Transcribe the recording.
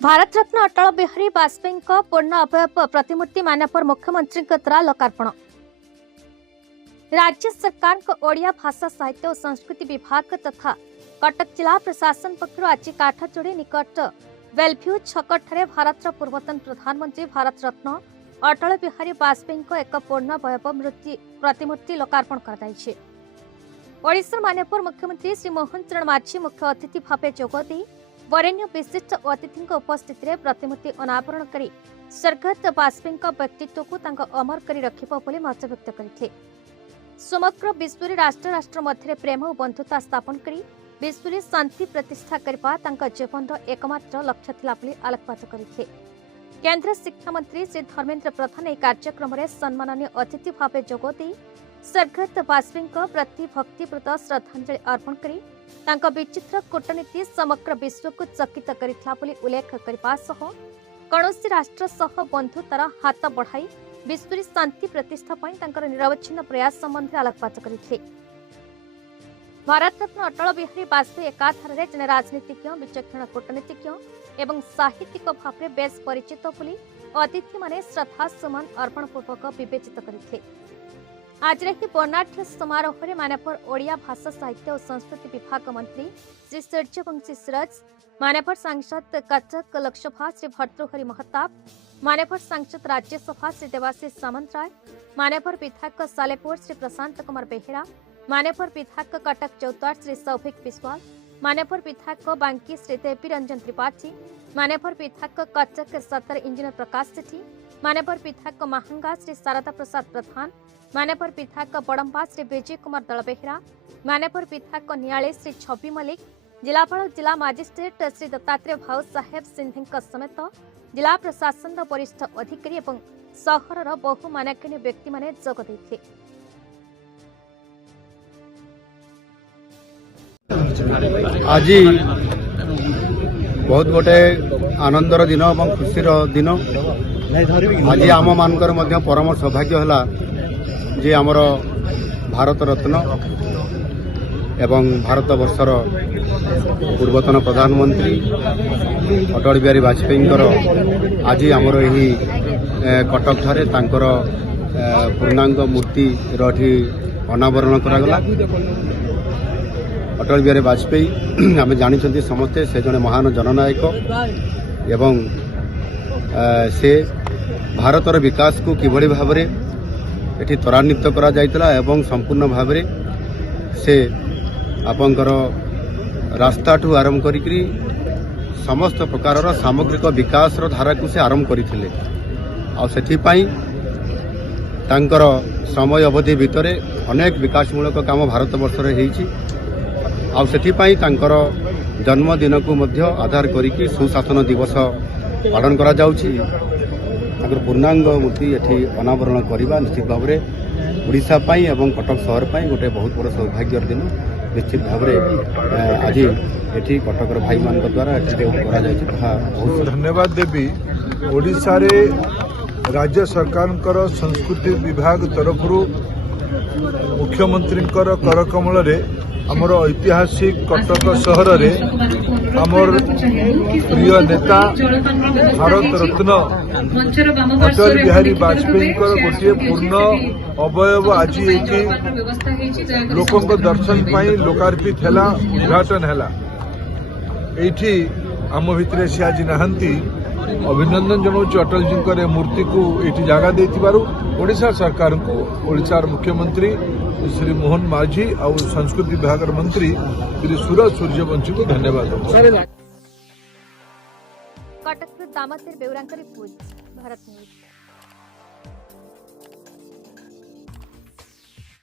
भारत रत्न अटल बिहारी वाजपेयी पूर्ण अवयव प्रतिमूर्ति मान्यवर मुख्यमंत्री द्वारा लोकार्पण। राज्य सरकार ओडिया भाषा साहित्य और संस्कृति विभाग तथा कटक जिला प्रशासन पक्षर आज काठजोड़ी निकट वेलभ्यू छकठारे भारत पूर्वतन प्रधानमंत्री भारत रत्न अटल बिहारी वाजपेयी एक पूर्ण अवयव प्रतिमूर्ति लोकार्पण कर ओडिशा मान्यवर मुख्यमंत्री श्री मोहन चरण माझी मुख्य अतिथि भाव जोगदी वरेण्य विशिष्ट अतिथि उपस्थित में प्रतिमूर्ति अनावरण कर स्वर्गत वाजपेयी व्यक्तित्व को अमर कर मत व्यक्त करते। समग्र विश्व में राष्ट्र राष्ट्र मध्य प्रेम और बंधुता स्थापन कर विश्व में शांति प्रतिष्ठा करने जीवन एकमात्र लक्ष्य थिला आलोकपात करते। केंद्र शिक्षा मंत्री श्री धर्मेन्द्र प्रधान यह कार्यक्रम में सम्माननीय अतिथि भाव जोगदी स्वर्गत वाजपेयी प्रति भक्तिपूत श्रद्धांजलि अर्पण कर विचित्र कूटनीति समग्र विश्व को चकित करथिला उल्लेख करने कौनसी राष्ट्र सह बंधुतार हाथ बढ़ाई विश्व में शांति प्रतिष्ठा निरवच्छिन्न प्रयास संबंधी आलोकपात करते। भारत रत्न अटल बिहारी वाजपेयी एकाधारे जने राजनीतिज्ञ विचक्षण कूटनीतिज्ञ एवं साहित्यिक भाव में बेस परिचित बोली अतिथि माने श्रद्धा सुमन अर्पण पूर्वक विवेचित करते। आज वर्णाढ्य समारोह में मान्यवर ओडिया भाषा साहित्य और संस्कृति विभाग मंत्री श्री सूर्यवंशी सूरज, मान्यवर सांसद कटक लोकसभा श्री भर्तृहरि महताब, मान्यवर सांसद राज्यसभा श्री देवाशीष सामंतराय, मान्यवर विधायक सालेपुर श्री प्रशांत कुमार बेहेरा, मान्यवर विधायक कटक चौतार श्री सौभिक बिस्वाल, मान्यवर विधायक बांकी श्री देवी रंजन त्रिपाठी, मान्यवर विधायक कटक सतर इंजीनियर प्रकाश सेठी, मान्यवर विधायक महंगा श्री शारदा प्रसाद प्रधान, मान्यवर विधायक बड़म्बा श्री विजय कुमार दलबेहरा, मान्यवर विधायक नियाले श्री छवि मलिक, जिलापाल जिला मजिस्ट्रेट श्री दत्तात्रेय भाऊ साहेब सिंधे समेत जिला प्रशासन वरिष्ठ अधिकारी और सहर बहु मान्यगण्य व्यक्ति माने जोग देते। आज बहुत गोटे आनंदर दिन और खुशीर दिन। आज आम मानकर मध्य परम सौभाग्य है जे आमर भारत रत्न एवं भारत वर्षर पूर्वतन प्रधानमंत्री अटल बिहारी वाजपेयी आज आमर यही कटक ठारे तांकर पूर्णांग मूर्ति रठी अनावरण करागला। अटल बिहारी वाजपेयी आम जानी समस्ते से जने महान जननायक एवं से भारतर विकास को किभली भाव एठी त्वरान्वित करा जायतला एवं संपूर्ण भाव से आपंकर रास्ता ठू आरंभ करी समस्त प्रकार सामग्रिक विकास धारा को से आरंभ करथिले। आ सेथिपाई तांकर समय अवधि भितर अनेक विकासमूलक काम भारत वर्ष रे हेछि। आ सेथिपाई तांकर जन्मदिन को मध्य आधार करिकि सुशासन दिवस पालन करा जाउछि। पूर्णांग मूर्ति एठी अनावरण करवा निश्चित भाव में ओडिशा पाई एवं कटक शहर पाई गोटे बहुत बड़ सौभाग्यर दिन। निश्चित भाव में आज एठी कटकर भाई मान द्वारा बहुत धन्यवाद देवी। ओडिशा रे राज्य सरकार संस्कृति विभाग तरफ मुख्यमंत्री करकमल रे आमर ऐतिहासिक कटक सहर रे आमर प्रिय नेता भारत रत्न अटल बिहारी वाजपेयी गोटे पूर्ण अवयव आज लोक दर्शन पाई लोकार्पित है उद्घाटन है। ये आम भितर सी आज नहांती अभिनंदन जनाऊँ अटल जी मूर्ति को ये जगह देशार सरकार को ओडिशार मुख्यमंत्री श्री मोहन माझी और संस्कृति विभाग मंत्री श्री सूर्यवंशी को धन्यवाद। Cuttack Damodar Beurankar report, Bharat news.